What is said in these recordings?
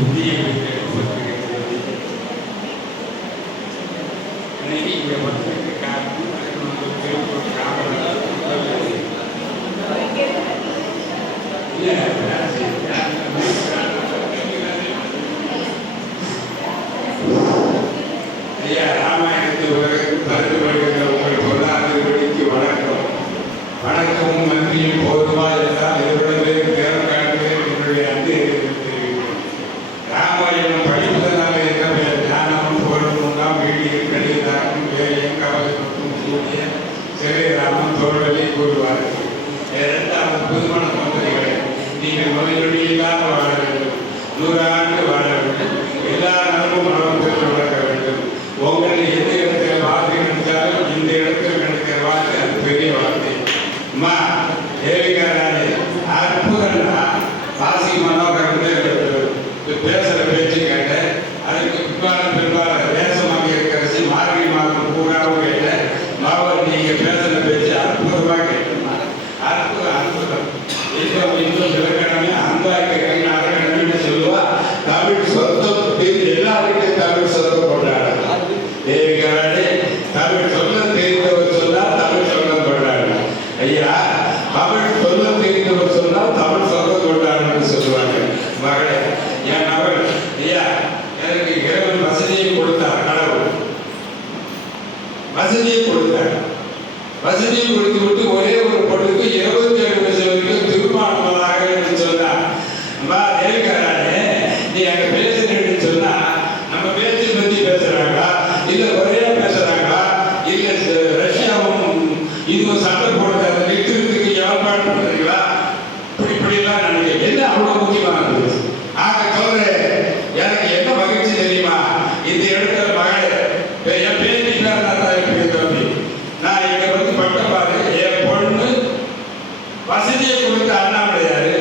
புதிய இன்னைக்கு இங்கே வந்து ஐயா ராமாயணத்தில் கருத்து வருகின்ற உங்கள் பொருளாதாரத்திற்கு வணக்கம். வணக்கமும் நன்றியும் போதுமா என்றால் எவருடைய தேர்வு காட்டுவேன் என்னுடைய அன்பு தெரிவிக்கிறேன். ராமாயணம் படிப்பதனால என்ன ஞானம் போரமுண்டாம் வீடியில் கடிதாக்கும் வேலையும் கவலை மற்றும் சூரிய சிறைராமன் தோழலை கூறுவார்கள். இரண்டாவது புதுமண தம்பதிகளை நீங்கள் நோய்நொடியில்லாத வாழ வேண்டும், 100 ஆண்டு வாழ வேண்டும், எல்லா நலமும் நலம் பெற்று வளர்க்க வேண்டும். உங்களை எந்த இடத்தில் வார்த்தை நினைத்தாலும் இந்த இடத்தில் நினைக்கிற வார்த்தை அது பெரிய வார்த்தை. அம்மா தேவிகாராணி அற்புதம்னா வாசி மனோகரன் பேசுகிற பேச்சு கேட்டேன். அதுக்கு பிற்பாடு தேசமாக இருக்கிற மார்கழி மாதம் பூராவும் கேட்டேன். மாவன் நீங்கள் பேசுகிற பேச்சு அற்புதமாக கேட்டேம்மா. அற்புதம். இன்னும் இலக்கணமே அன்பாய்க்கு கண்ணாக சொல்லுவா. தமிழ் சொந்தம் எல்லாருக்கும் தமிழ் சொந்தம் கொண்டாடலாம். தேவிகாராணி தமிழ் சொல்ல தெரிந்தவர் சொன்னால் தமிழ் சொந்தம் கொண்டாடலாம். ஐயா தமிழ் சொல்ல தெரிந்தவர் சொன்னால் தமிழ் சொந்தம் கொண்டாடணும்னு சொல்லுவாங்க. மகளே என் மகள் ஐயா எனக்கு இறைவன் வசதியை கொடுத்தார். கடவுள் வசதியை கொடுத்தார். வசதியை கொடுத்து விட்டு ஒரே ஒரு பொண்ணுக்கு 27 வயசு வரைக்கும் திருமணமாக என்று சொன்னார். அம்மா தேவிகாராணி நீ அங்க பேசுறேன்னு சொன்னா நம்ம பேச்சு பத்தி பேசுறாங்களா இல்ல ஒரே பேசுறாங்களா இல்ல ரஷ்யாவும் இதுவும் சண்டை போடுறது அதை நிறுத்துறதுக்கு ஏற்பாடு பண்றீங்களா? இப்படிலாம் நினைக்க என்ன அவ்வளவு முக்கியமானது. ஆக சொல்றேன், எனக்கு என்ன மகிழ்ச்சி தெரியுமா? இந்த இடத்துல மகளே என் பேத்தி தம்பி நான் இங்க வந்து பட்ட பாரு. என் பொண்ணு வசதியை கொடுத்த அண்ணாமலையாரு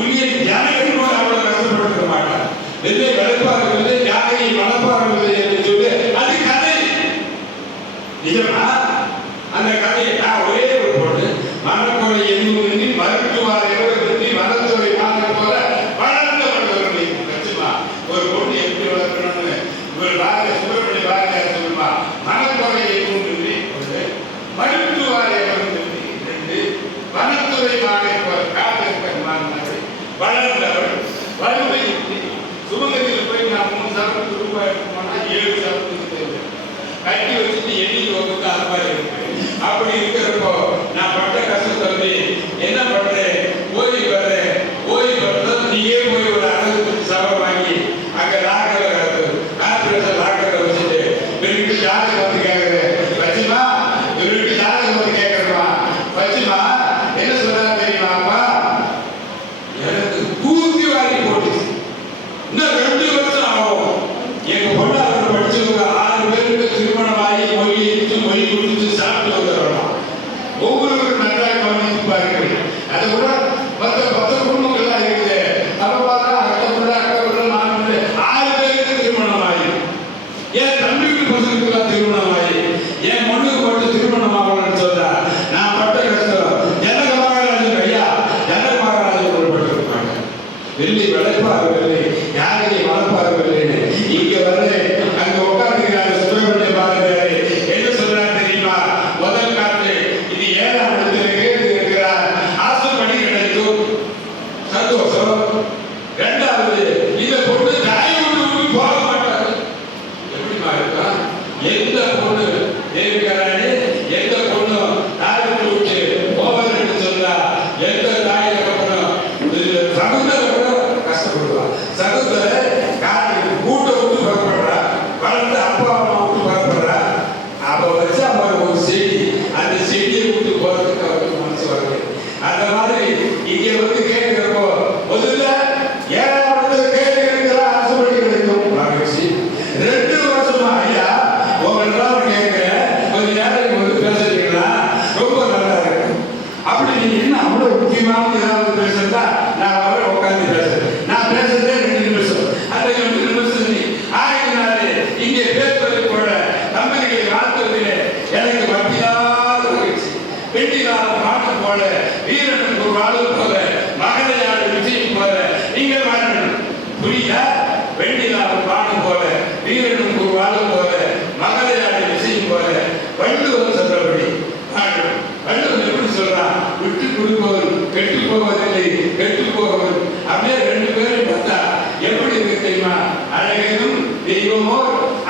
உயிர் ஜானகி அவ்வளவு கஷ்டப்படுத்த மாட்டார். வெள்ளை வளர்ப்பார்கள் ஜானகி வளர்ப்பார்கள் என்று சொல்லி அது கதை நிஜமா? அந்த கதையை நான் ஒரே ஒரு பொண்ணு மனக்கொலை எதுவும் மருத்துவார் எவரை வனத்துறை மாதிரி போல வளர்ந்தவர்கள் நிச்சயமா ஒரு பொண்ணு எப்படி வளர்க்கணும்னு ஒரு சுப்பிரமணிய பாரதியார் சொல்லுமா. மனக்கொலை எதுவும் மருத்துவார் எவரும் 2 வனத்துறை மாதிரி போல காத்திருக்க வளர்ந்தவள் வறுமை சுமங்கத்தில் போய் நான் 3 சவரத்துக்கு ரூபாய் எடுக்கணும்னா 7 சவரத்துக்கு தேவை கட்டி வச்சுட்டு எண்ணி வகுத்து அது மாதிரி இருக்கு. அப்படி இருக்கிறப்போ நான் பட்ட கஷ்டம் தம்பி என்ன பண்றேன்? ஓய்வு வர்றேன். ஓய்வு வர்றது நீயே போய் ஒரு 60 சவரம் வாங்கி அங்க கார்பரேஷன் லாக்கரை வச்சுட்டு வீட்டு ஜாதகம் வந்து கேட்கறேன். வச்சுமா வீட்டு ஜாதகம் வந்து கேட்கறமா வச்சுமா என்ன சொல்றாரு தெரியுமா? அப்பா எனக்கு பூர்த்தி வாங்கி போட்டுச்சு. இன்னும் 2 வருஷம் ஆகும். எங்க பொண்ணாளர் படிச்சவங்க 6 பேருக்கு திருமணம் ஆகி மொழி குடிச்சு சாப்பிட்டு வந்துடலாம். ஒவ்வொருவரும் நன்றாக கவனித்து பாருங்கள். அதை கூட மற்ற குடும்பங்கள்லாம் இருக்குது. அப்ப பார்த்தா அக்கா நான் 6 பேருக்கு திருமணம் ஆகி என் தம்பிக்கு பசங்களுக்குலாம் திருமணம் ஆகி என் மண்ணுக்கு மட்டும் திருமணம் ஆகணும்னு சொன்னா நான் பட்ட கஷ்டம் ஜனக மகாராஜன் ஐயா ஜனக மகாராஜன் பட்டிருப்பாங்க. வெள்ளி வளர்ப்பார் வெள்ளி யாரையை வளர்ப்பார் வெள்ளின்னு இங்க வந்து அங்க உட்காந்துக்கிறாரு சுப்பிரமணிய பாரதியாரு. என்ன சொல்றாரு தெரியுமா? முதல் காட்டு இது 7ஆம் இடத்துல கேட்டு இருக்கிறார். ஆசுப்படி கிடைக்கும் சந்தோஷம். 2வது இந்த பொண்ணு தாய் விட்டு போக மாட்டாரு. எப்படிமா இருக்கா? எந்த பொண்ணு தேவிகாராணி எந்த பொண்ணு தாய் விட்டு போவதுன்னு சொன்னா எந்த தாய் சகுந்தர கஷ்டப்படுவா. சகுந்தர கூட்ட விட்டு புறப்படுறா. வளர்ந்து அப்பா அம்மா விட்டு புறப்படுறா. அப்ப வச்சு அவங்க ஒரு செடி அந்த செடியை விட்டு போறதுக்கு அவருக்கு மனசு வருது. அந்த மாதிரி இங்க வந்து கேட்கிறப்போ முதல்ல 7ஆம் இடத்துல கேட்கிற அரசுபடி கிடைக்கும் மகிழ்ச்சி. 2 வருஷமா ஐயா உங்களெல்லாம் கேட்கிறேன். கொஞ்ச நேரம் வந்து பேசுறீங்களா? ரொம்ப நல்லா இருக்கு. அப்படி நீங்க என்ன அவ்வளவு முக்கியமான ஏதாவது பேசுறதா நான் வர உட்காந்து பேசுறேன். நான் பேசுறதே 2 நிமிஷம். அந்த 2 நிமிஷம் ஆகினாலே இங்கே பேசுவது கூட தம்பதிகளை வாழ்த்துவதிலே எனக்கு வட்டியாத மகிழ்ச்சி. வெட்டினாலும் மாட்டு போல வீரனுக்கு ஒரு வாழ்வு போல போவதில்லை, கெட்டு போவது. அப்படியே ரெண்டு பேரும் பார்த்தா எப்படி இருக்கு தெரியுமா? அழகையும் தெய்வமோ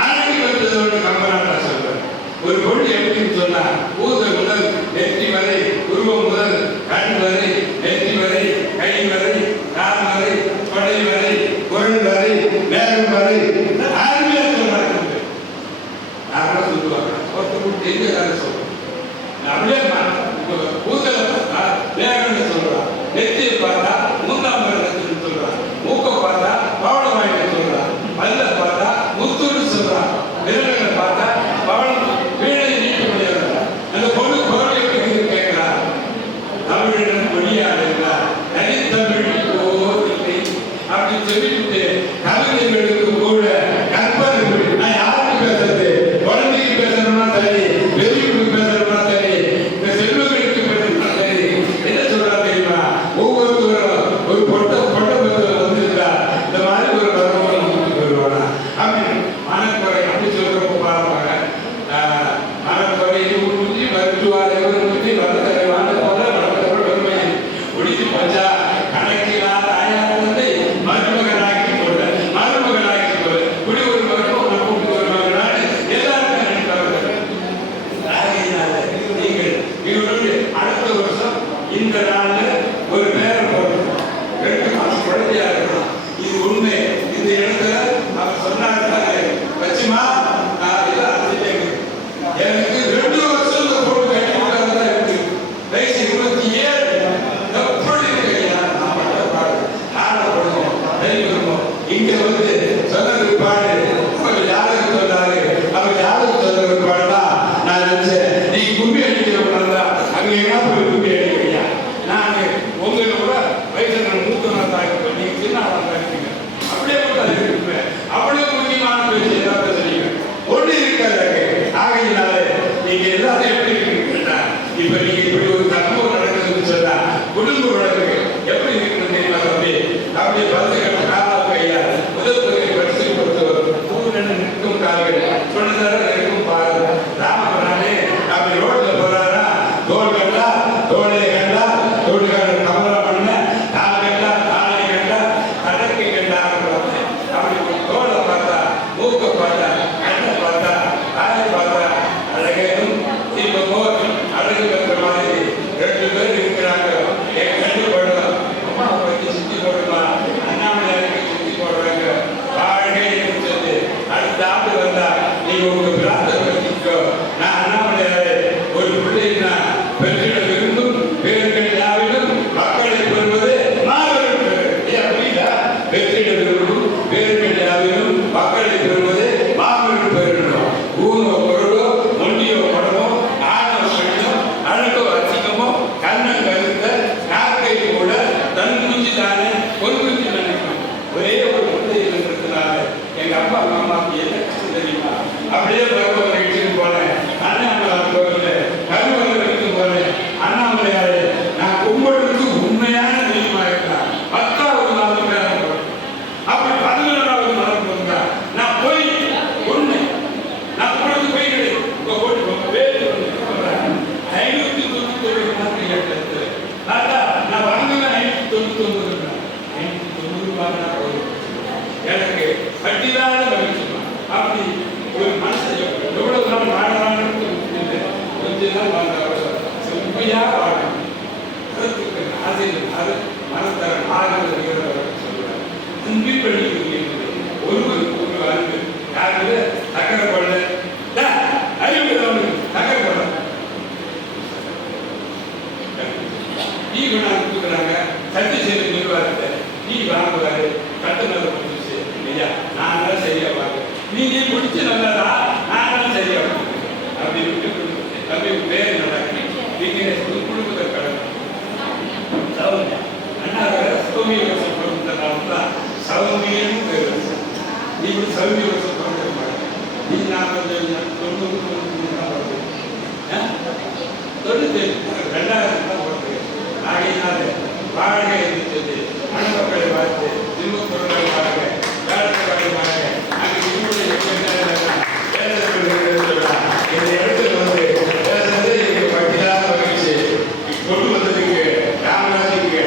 அழகு பெற்றதோடு கம்பனாட்டா சொல்றார். ஒரு பொருள் எப்படின்னு சொன்னா ஊதல் முதல் நெற்றி வரை, உருவம் முதல் கண் வரை, நெற்றி வரை, கை வரை, கால் வரை, தொடை வரை, குரல் வரை, நேரம் வரை அருமையா சொல்றாங்க. யாரும் சொல்லுவாங்க ஒருத்தர் எங்க கதை சொல்றோம். அப்படியே ஊதலை பார்த்தா வேகம்னு சொல்றான், நெத்தியை பார்த்தா மூந்தாம்பரத்துன்னு சொல்றான், மூக்கை பார்த்தா பவளவாயின்னு சொல்றான், பல்ல பார்த்தா முத்துன்னு சொல்றான், விரல்களை பார்த்தா பவளம் வீணை நீட்ட முடியாது. அந்த பொண்ணு குரல் எப்படி கேட்கிறா? தமிழிடம் மொழியாடுங்களா தனித்தமிழ் ஓரில்லை அப்படின்னு சொல்லிட்டு கவிஞர்களுக்கு கூட கற்பனை. நான் யாருக்கு பேசுறது? குழந்தைக்கு பேசணும்னா சரி, பெரியவங்களுக்கு பேசணும்னா சரி, இந்த செல்வங்களுக்கு பேசணும்னா சரி. என்ன சொல்றா தெரியுமா? ஒவ்வொருத்தரும் ஒரு பொட்டை பத்திரம் வந்துருக்கா, இந்த மாதிரி ஒரு பருவம் கூட்டிட்டு வருவானா அப்படின்னு மனக்குறை அப்படி சொல்றப்ப பாருவாங்க. மனக்குறை ஊற்றி மருத்துவார் ஊற்றி வளர்த்தரை வாழ்ந்த போல வளர்த்தவர் பெருமை ஒழித்து பஞ்சா கணக்கிலாத ஆயாரத்தை மருமகனாக்கி கொள்ள, மருமகனாக்கி கொள்ள. இப்படி ஒரு மருமகனை கூப்பிட்டு வருவாங்க. எல்லாருமே நினைப்பார்கள். நீங்கள் இவருடைய அடுத்த வருஷம் இந்த நாள்ல ஒரு பேரை போடணும். 2 மாசம் குழந்தையா இருக்கணும். இது உண்மை. இந்த இடத்துல அவர் சொன்னாரு, வச்சுமா எனக்கு 2 வருஷம் இந்த பொண்ணு கட்டி கொடுக்காதான் இருக்கு. வயசு 27. எப்படி இருக்கையா? நான் ஆடப்படுவோம், தைவருவோம். இங்க வந்து சொன்னது பாடு அவர் யாருக்கு சொன்னாரு, அவர் யாருக்கு சொன்னது பாடுதான். நான் நினைச்சேன் நீ கும்பி அடிக்கிறவங்களா அங்க என்ன போய் கும்பி அடிக்கிறியா? நான் உங்களோட வயசுல மூத்தமாக தான் இருப்பேன், நீங்க சின்னவா தான் இருப்பீங்க. அப்படியே கூட அது இருப்பேன். அவ்வளவு முக்கியமான பேச்சு ஏதாவது தெரியுங்க ஒண்ணு இருக்காது. ஆகையினால நீங்க எல்லாரும் எப்படி இருக்கீங்கன்னா, இப்ப நீங்க இப்படி ஒரு சம்பவம் நடக்குதுன்னு சொன்னா குடும்ப வழக்கு எப்படி இருக்குன்னு தெரியுமா? அப்படியே பரிசுகள் காலா கையா முதல் பகுதியை பரிசு கொடுத்தவர் பூரண நிற்கும் கால்கள் சொன்னதார இருக்கும் பாரு. ராமபுரானே அப்படி ரோட்ல போறாரா, தோல் கண்டா தோலை கண்டா தோடுகாரன் கமலா பண்ண, கால் கண்டா காலை கண்டா கடற்கை கண்டா. அப்படி தோலை பார்த்தா, மூக்கை பார்த்தா, கண்ணை பார்த்தா, காலை பார்த்தா அழகையும் தீபமோ அழகு பெற்ற மாதிரி 2 பேர் இருக்கிறாங்க. என் கண்டு போடலாம், அம்மா பற்றி சுத்தி போடுமா, அண்ணாமலையாருக்கு சுத்தி போடுறாங்க. வாழ்க்கை சொல்லி அடுத்த ஆண்டு வந்தா நீங்க உங்க பிரார்த்தனை வச்சுக்கோ. நான் அண்ணாமலையாரு ஒரு பிள்ளைன்னா பெற்றிட விரும்பும் பேர்கள் யாவிலும் மக்களை பெறுவது மாபெரும் பேர். புரியுதா? பெற்றிட விரும்பும் பேர்கள் யாவிலும் மக்களை பெறுவது மாபெரும் பேர். ஊனோ பொருளோ மொண்டியோ படமோ ஆணோ பெண்ணோ அழகோ அசிங்கமோ கண்ணன் கருத்த காக்கை கூட தன் குஞ்சு தானே ஒரு குஞ்சு நினைக்கும். ஒரே ஒரு முட்டை இருக்கிறதுனால எங்க அப்பா அம்மாவுக்கு என்ன கஷ்டம் தெரியுமா? அப்படியே பருவம் வீட்டுக்கு போனேன். அண்ணாமலையார் கோவில் கருவறை வீட்டுக்கு போனேன். அண்ணாமலையாரு நான் கும்பிடுறதுக்கு உண்மையான தெய்வமா இருக்கிறான். 10வது நாள் மேல அப்படி 11வது நாள் போங்க நான் போய் ஒண்ணு நான் உங்களுக்கு போய் கிடையாது உங்க போட்டு வேறு 599 மாத்திரை கேட்டது. நான் வாங்கின 599 வாங்கினா எனக்கு கட்டிதான மகிழ்ச்சி. அப்படி ஒரு மனசை எவ்வளவு நாள் வாழலாம்னு கொஞ்ச நாள் வாழ்ந்த செம்மையா வாழணும். அதற்கு ஆசை அது மனத்தரன் ஆகிறது சொல்லுவார். அன்பி பள்ளிக்கு ஒருவருக்கு ஒரு அன்பு யாரு சக்கரை கொள்ள அறிவு சக்கரை கொள்ள டீ கொண்டாந்து கொடுக்குறாங்க. சத்தியசேரி நிர்வாகத்தை டீ வாங்குவாரு. கட்டணத்தை முடிச்சு ஐயா நான் தான் சரியா வாங்க, நீங்க குடிச்சு நல்லதா நான் சரியா அப்படி விட்டு தம்பி பேர் நடக்கி நீங்க குடும்பத்தை கடமை சௌமியா அண்ணா சௌமிய வருஷம் பிறந்ததுனால்தான் சௌமியன்னு பேர். நீங்க சௌமிய வருஷம் பிறந்த மாதிரி நீ 2000 தான் பிறகு ஆகையினால வாழ்க என்று சொல்லி மணமக்களை பார்த்து திரும்புறவர்களை வாழ்க வேலைக்காரர்கள் வாழ்க அங்கே இவருடைய இந்த இடத்துல வந்து பட்டியலான மகிழ்ச்சி கொண்டு வந்ததுக்கு ராமராஜுக்கு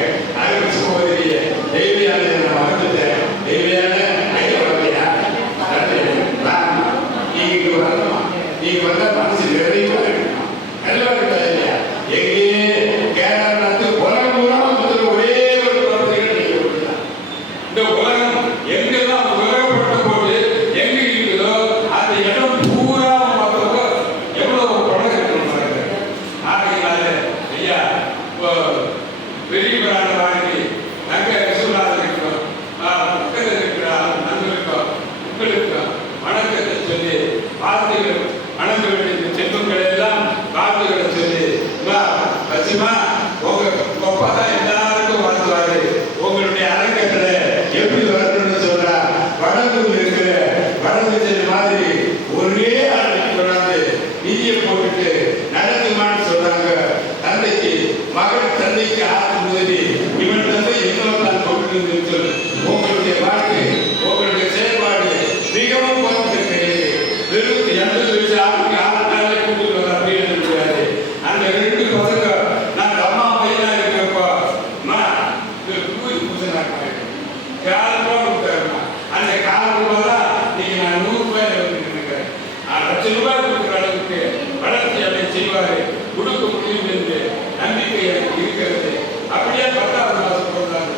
₹1,000 கொடுத்தாருன்னா அந்த ₹1,000 தான் நீங்க நான் ₹100 நினைக்கிறேன். ₹1,00,000 கொடுக்குற அளவுக்கு வளர்ச்சி அதை செய்வாரு, கொடுக்க முடியும் என்று நம்பிக்கை எனக்கு இருக்கிறது. அப்படியே 10வது மாதம் போடுறாங்க.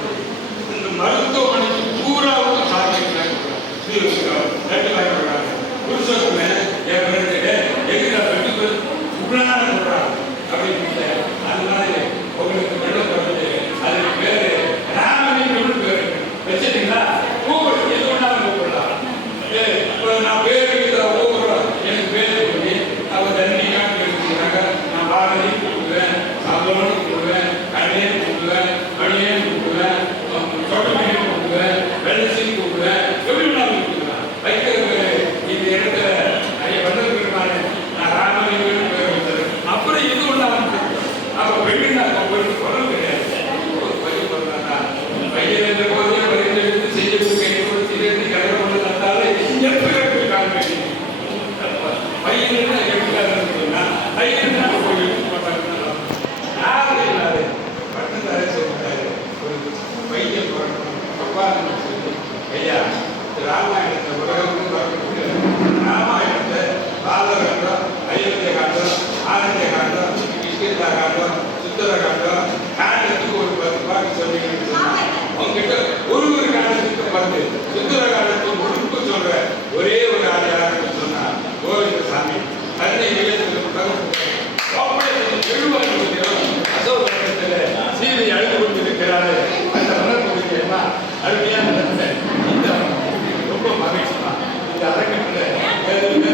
இந்த மருத்துவமனைக்கு பூராவும் சாதிக்கிறாங்க. புருஷோத்தமே என் ஃப்ரெண்டு எதிர பெற்று உடனான சொல்றாங்க அப்படின்னு. அதனால உங்களுக்கு வெள்ளம் தொடர்ந்து அதுக்கு பேரு ராமலிங்கம்னு பேரு வச்சுட்டீங்களா? கூப்பிடு, எது ஒன்றாலும் கூப்பிடலாம். நான் பேரு கூப்பிடுறோம், எனக்கு பேரு சொல்லி அவர் தண்ணியாக எடுத்துக்கிறாங்க. நான் பாரதி கூப்பிடுவேன், சாப்பிடணும் கூப்பிடுவேன், கண்ணையே கூப்பிடுவேன், மணியே கூப்பிடுவேன், சொடமையே கூப்பிடுவேன், வெள்ளசி கூப்பிடுவேன், எப்படி வேணாலும் கூப்பிடுவேன். வைக்கிற பேரு இந்த இடத்துல நிறைய வந்திருக்கிறனால நான் ராமலிங்கம்னு பேர் வச்சது. அப்புறம் எது ஒன்றாலும் அப்போ பெண்ணு நான் போயிட்டு சொல்ல கிடையாது. பையன் பண்ணா பையன் என்ற போது பையன் எடுத்து செய்ய செய்து கடை கொண்டு தந்தாலே எப்படி காண்பேன். பையன் எப்படின்னா பையன் போய் யாரும் இல்லாது பட்டதாரே சொல்லிட்டாரு. ஒரு பையன் பிறக்கணும் அப்பா சொல்லி ஐயா ராமாயணத்தை உலகமும் பிறக்கக்கூடிய ராமாயணத்தை பாலகண்டம், அயோத்திய காண்டம், ஆனந்திய காண்டம், கிருஷ்ணா காண்டம், சுந்தர காண்டம் காண்டத்துக்கு ஒரு 10 பாட்டு சொன்னீங்கன்னு சொன்னா அவங்ககிட்ட ஒரு காண்டத்துக்கு 10 சுந்தர காண்டத்துக்கு முழுக்க சொல்ற ஒரே ஒரு ஆள் யாருன்னு சொன்னா கோவிந்தசாமி. தன்னை அசோகத்தில் சீதை அழுது கொண்டிருக்கிறாரு. அந்த மனப்பகுதியை எல்லாம் அருமையாக நடந்த இந்த ரொம்ப மகிழ்ச்சி தான். இந்த அரங்கத்தில் வளர்ந்து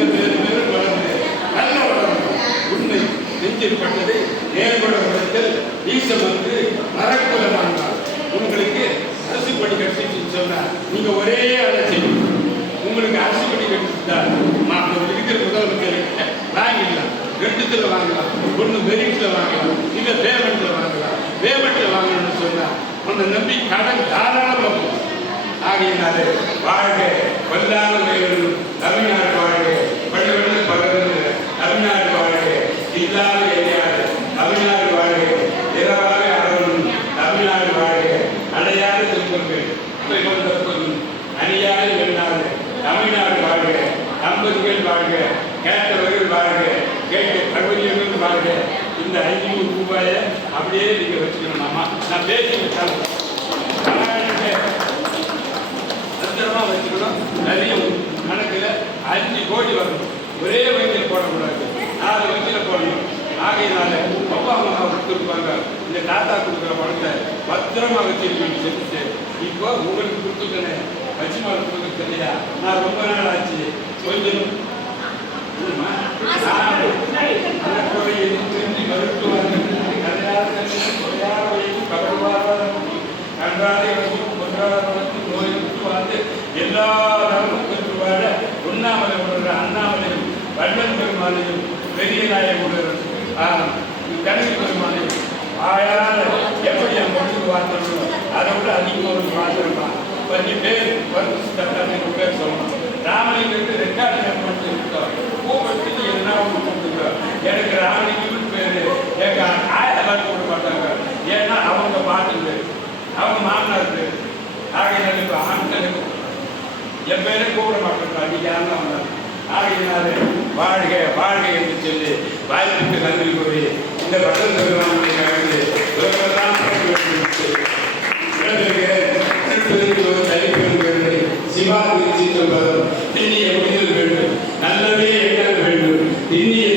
நல்ல வளரணும். உண்மை நெஞ்சிற்பட்டதை நேர்பட உழைத்தல் ஈசம் வந்து மரக்குலமானார். உங்களுக்கு அரசு பணி கட்டிச்சுன்னு சொன்னா நீங்க ஒரே ஆளை செய்யணும். உங்களுக்கு அரசு பணி கட்டிச்சுட்டா இருக்கிற முதலமைச்சர் வாங்கிடலாம், 2த்துல வாங்கலாம், ஒன்று மெரிட்ல வாங்கலாம், இல்லை பேமெண்ட்ல வாங்கலாம். பேமெண்ட்ல வாங்கணும்னு சொன்னா உன்னை நம்பி கடன் தாராளமாக. ஆகையினாலே வாழ்க வல்லாத உடையவர்கள் தமிழ்நாடு வாழ்க, பள்ளவர்கள் பகவர்கள் தமிழ்நாடு வாழ்க, இல்லாத எரியாது தமிழ்நாடு வாழ்க, இரவாக அறவனும் தமிழ்நாடு வாழ்க, அடையாத திருப்பங்கள் அணியாத வெண்ணாது தமிழ்நாடு வாழ்க, தம்பதிகள் வாழ்க, கேட்டவர்கள் வாழ்க, கேட்ட பிரபலியர்கள் வாழ்க. இந்த ₹500 அப்படியே நீங்க வச்சுக்கணுமாமா. நான் பேசி வச்சாலும் பத்திரமா வச்சுக்கணும். நிறைய கணக்கில் 5 கோடி வரணும். ஒரே வங்கியில் போடக்கூடாது, 4 வங்கியில் போடணும். ஆகையினால அப்பா அம்மா கொடுத்துருப்பாங்க. இந்த தாத்தா கொடுக்குற பணத்தை பத்திரமா வச்சிருக்கணும்னு சொல்லிட்டு இப்போ உங்களுக்கு கொடுத்துட்டேனே வச்சுமால் கொடுக்க இல்லையா? நான் ரொம்ப நாள் ஆச்சு. கொஞ்சம் தெரிஞ்சு மருத்துவர்கள் கன்றாரை நோய் வாழ்ந்து எல்லா நாளும் பெற்று வாழ உண்ணாமலை உணர்ற அண்ணாமலையும் வண்ணன் பெருமானையும் பெரிய நாயகம் கணக்கு பெருமானையும் வாயால எப்படி என் மொழிக்கு வார்த்தணும் அதை விட அதிகமாக ஒரு பார்த்துருப்பான். 5 பேர் வருஷத்துக்கு பேர் சொல்லணும். ராமலிங்கம் ரெக்கார்டு ஏற்படுத்தி இருக்கோம். கூப்பிட்டு என்ன கூப்பிட்டுங்க. எனக்கு ராமலிங்கம் பேரு எங்க ஆயெல்லாம் கூப்பிட மாட்டாங்க. ஏன்னா அவங்க பாட்டு அவங்க மாமனார் பேரு. ஆகையினால இப்போ ஆண்களுக்கு என் பேரை கூப்பிட மாட்டேன். அன்னைக்கு யாரும் வந்தாங்க. ஆகையினாலே வாழ்க வாழ்க என்று சொல்லி வாய்ப்புக்கு நன்றி கூறி இந்த பட்டம் பெருமானுடைய கலந்து உலகெல்லாம் சிவா திருச்சி சொல்வதும் இன்னிய முடிதல் வேண்டும், நல்லவே எண்ணல் வேண்டும், இன்னிய